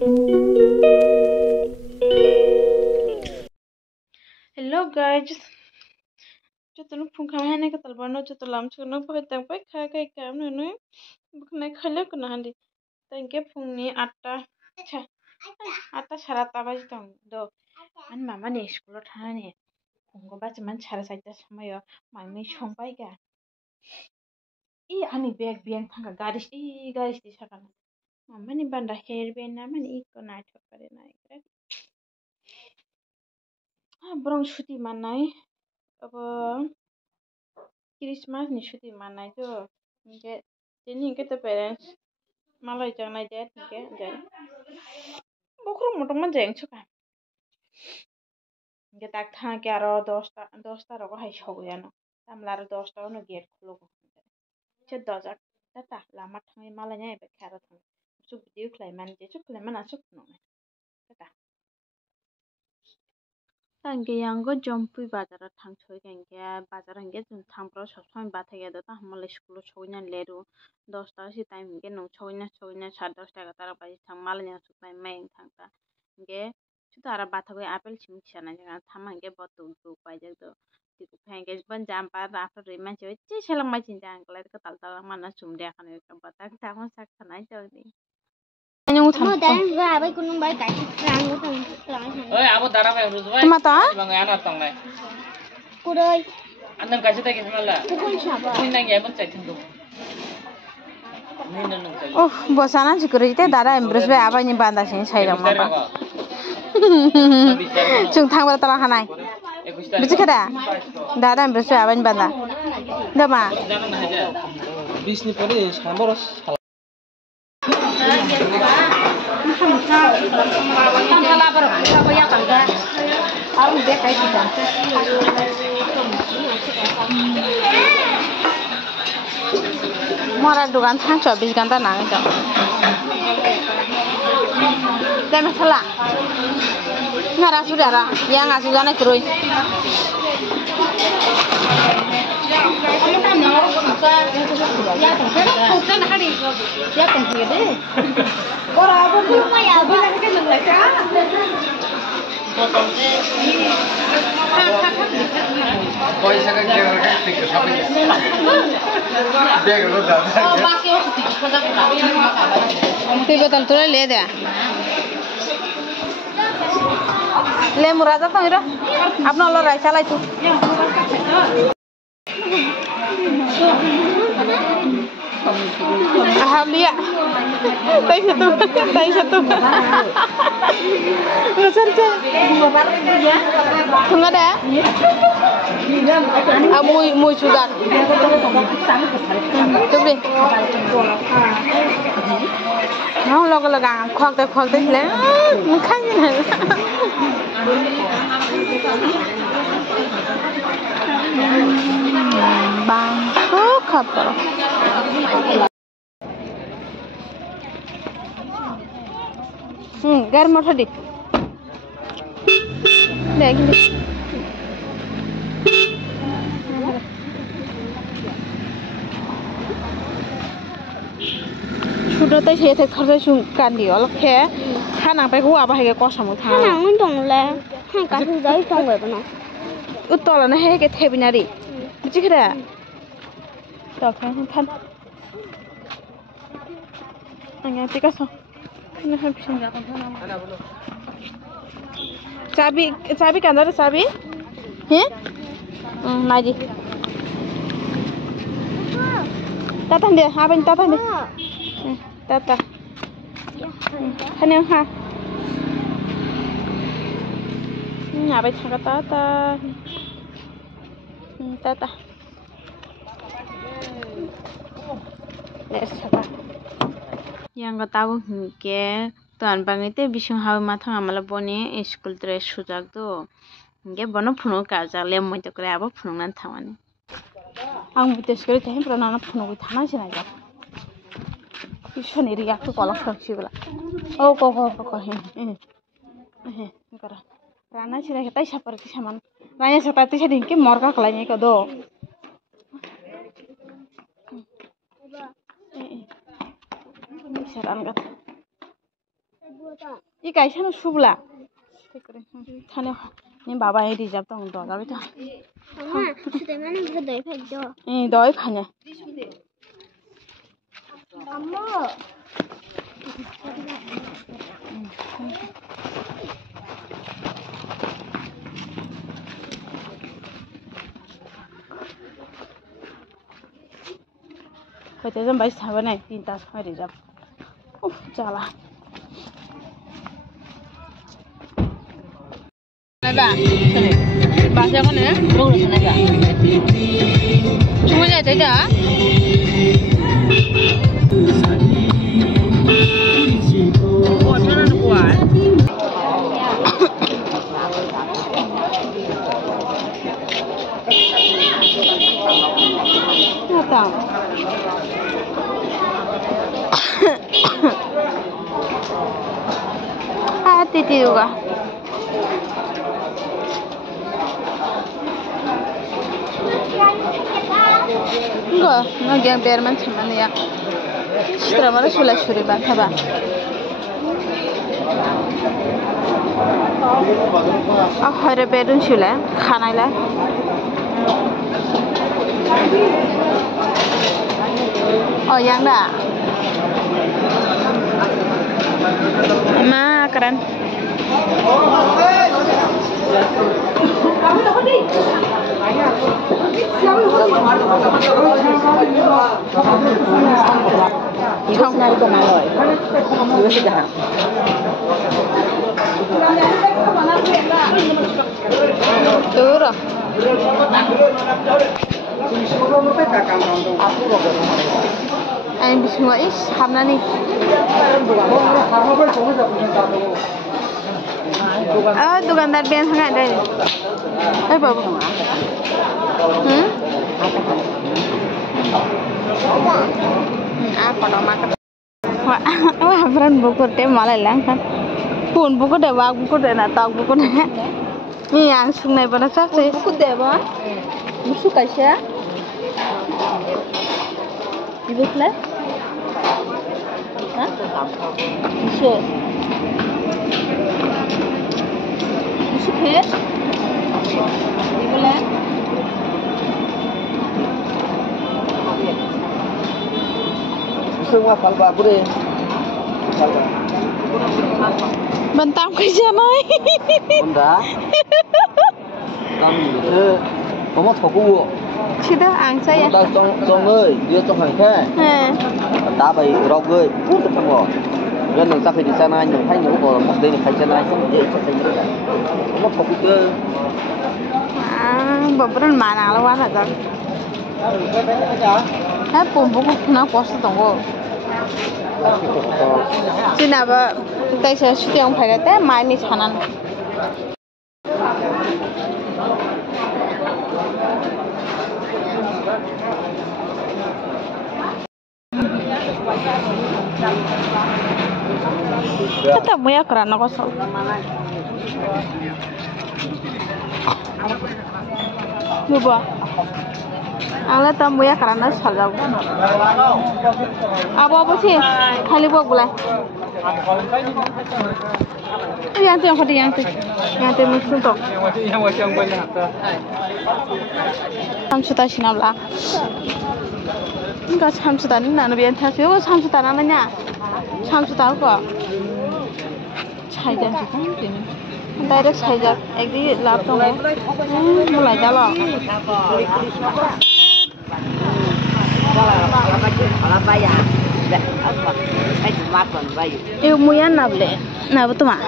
Hello guys, jotun phung kham hene ka talbano jotulam chuna phoy tang pai kha kai kam nu bukna khale kuna handi tangke phungni 8টা cha 8টা সাড়ে 8টা বাজে দং do an mama ni school thani phungko bache man সাড়ে 4টা সময় mami songpai ga I ani bag biang thanga garis ti sakana mama ni banda hair band na mani ko na thok pare na brong shuti manai abo Christmas ni shuti manai to hingke tini hingke to parents malai jangnai det hingke jai bokrong motong man jeng choka hingke tak thang ke aro 10টা rogo hai soguyano tamla aro 10টা no gate khulugo che dojak tata lama thangai malai nyai be khara thang suk video khlai man je suk khlai man asuk no tata tangke yango jompui bazar thang choi gangke bazar hingke jung thangbro sob samai bathai ge do tahmale school sogna leru 10টা si time hingke nong sogna 10:30 11টা baji thang malai nya suk mai thangta hingke chuta ara bathagoi apple sim chana jaga thama hingke botu paijak do tiku hingke ban jampa after manche chi selang mai chinta angklai ka tal mana sumde khane ka batak takon sak khanai jodi Anong Amo thang dan ba bai kunung bai kai trang ko tang trang Oi, abo darah kayak berus bay. Mata? Bang anak tang bay. kuroi Andang kasih tak kisah malah. pukul siapa Ini nang ya pun cai tunggu. Ini nang cai. Oh, bosana sikuri te dara embrace be apa ni banda sing sairang maba. Chung thang bar tala hanai. Bici kada? Dara embrace be apa ni banda. Dama. Jangan nah aja. Bis ni pare samboros. Mora dukan thang 24 घंटा nang jang. Deme sala. Ngara sudara, yang asu jana kuroi. Paisa ka kira ka tik sabi. Dek ro da. Te botal tura le de. Le murada to ira. Apna lo rai chalai tu. Alhamdulillah. Tai satu. Besar je. Tunggu ada. Muy sudah. Tuh deh. Nó lo gà khoác tới lấy mình khác như này bang số khập गर्म उठा दे देख छोटा तो ये थे खर्चे चुन कांडी और खे खाना पे को आबा है के कौशल मुथा खाना उन dong le han ka thu dai dong bai bana उत्तोला ना है के थे बिनारी बिची खरा तो खान अंगे टिका सो ini habis enggak cabi kan ada cabi mari tatang deh apa ini tatang deh tata kan yang ha apa itu tata tata let's tata yang tahu hingke tuan bangite bising hawi mathang amala boni school dress sujak do hingke bono phuno kaja lem moi to kre abo phuno nan thamani ang bites kore tahin pranana phuno ko thana sina ja kishoni riya to kolak sakchi bala o ko he kara rana sina ke tai sapar ti saman ranya satati seding ke morka khalai ko do Saran kat. 이 가이샤는 수블라. 그래. 타네. 니 바바 이 리잡 동 도. 가비다. 엄마, 그때만은 그래 너희 팬죠. 이 너희 파네. 엄마. 그때 좀 많이 사버네. 빈다 리잡. 잘라. 나봐. 마셔거네. 그러고 나가. 주문해야 되자. 저는 뭐야? 맞다. 아, 띠띠우가. 이거 그냥 배만 참면 야. 시트라마를 술래 봐. 봐봐. 아, 허리 배는 술래. खानायलाय. yang dah. Ma, keren. 이거 스나이더 말로이. 이거 시작. Turun. Anh bisa ngais, hamna nih. Dukandar biasa nggak ada. Babu. Apa nama? Wah, friend buku deh malah hilang kan. Pun buku deh, wah buku deh, tahu buku deh. Ini yang sungai pada saksi. Buku deh, bang. Musuh kasih. Ibu kelas? Hah? Musuh. Musuh kelas? Ibu kelas? Musuh mah falba bure. Falba. Bentang kerja mai. Bunda. Kami itu, kamu tahu gua. Cida angsa ya. Kita trong ơi, dia trong hàng khe. Đá bầy rau ơi, cũng được không? Nên mình sao phải đi sang này, mình thấy những cái một đây là phải sang này, không dễ cho thành cái này. Nó có cái cơ. Beberan mana lawan aja. Pun buku kena pos tunggu. Cina ba, tay saya sudah yang pakai teh, main di sana. Kita mau ya kerana kosong. Coba. Angla tamu ya kerana salah. Apa sih? Kali buat gula. Yang tu yang kau yang tu mesti tu. Samsuta sinabla. Enggak samsuta ni nak biar thasi. Oh samsuta namanya. Samsuta apa? Saja tu kan ini. Direct saja. Ekdi lap tu. Mulai jalan. Ibu muyan nable, nabu tu mah.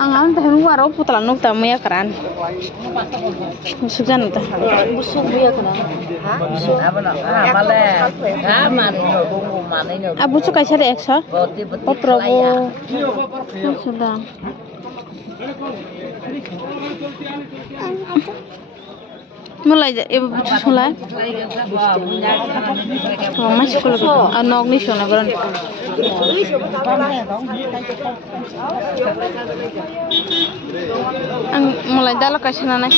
Angan teh nu waro putra nuk tamu ya keran. Busuk jan tu. Busuk muya keran. Abu tu kaisa deh eksa. Poprobo. Sudah. Mulai ibu bujuk mulai. Masih kalau anak ni sana beran. Mulai dah lah kasih nana.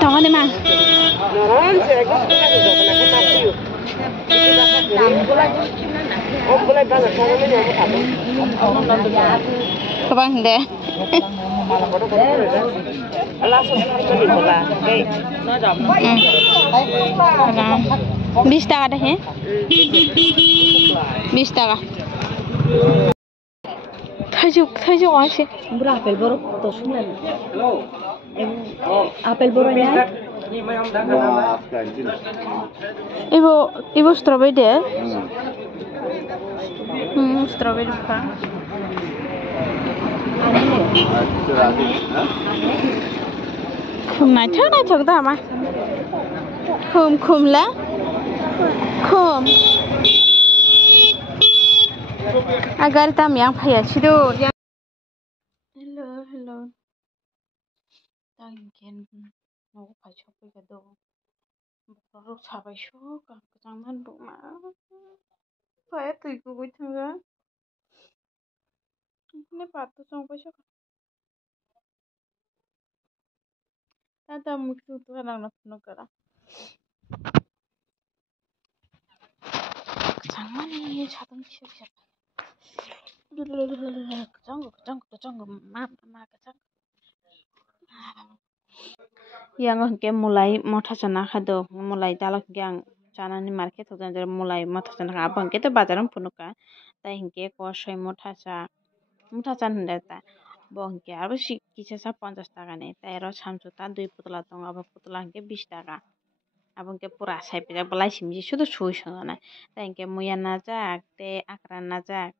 Tangan ni mah. Các bạn để 20 টাকা দেখে 20 টাকা থাইজু আছে Bro, apel baru to sunan. Apel baru nya. ibu strawberry deh strawberry buka khum này thước đó mà khum lá khum agar tam yang phaya chido hello tangken no phai chop ga do ro sabai sho ka jangman bu ma phaya tui ku goi thanga ne patu song pa sho ta muk tu nang no kara jangman ni chadong chi kejang ma kejang yang ke mulai motha chana khado mulai dalok yang chana ni market hojan jer mulai motha chana ka abang ke to bazaram punuka tai hinke ko shoi motha chan hinde ta bong ke aro kicha sa 50 টাকা ne tai ro samsu ta 2 putla tong aba putla ke 20 টাকা abang ke pura sai pira balai simji শুধু সুই সঙ্গনা tai hinke muya na jak te akran na jak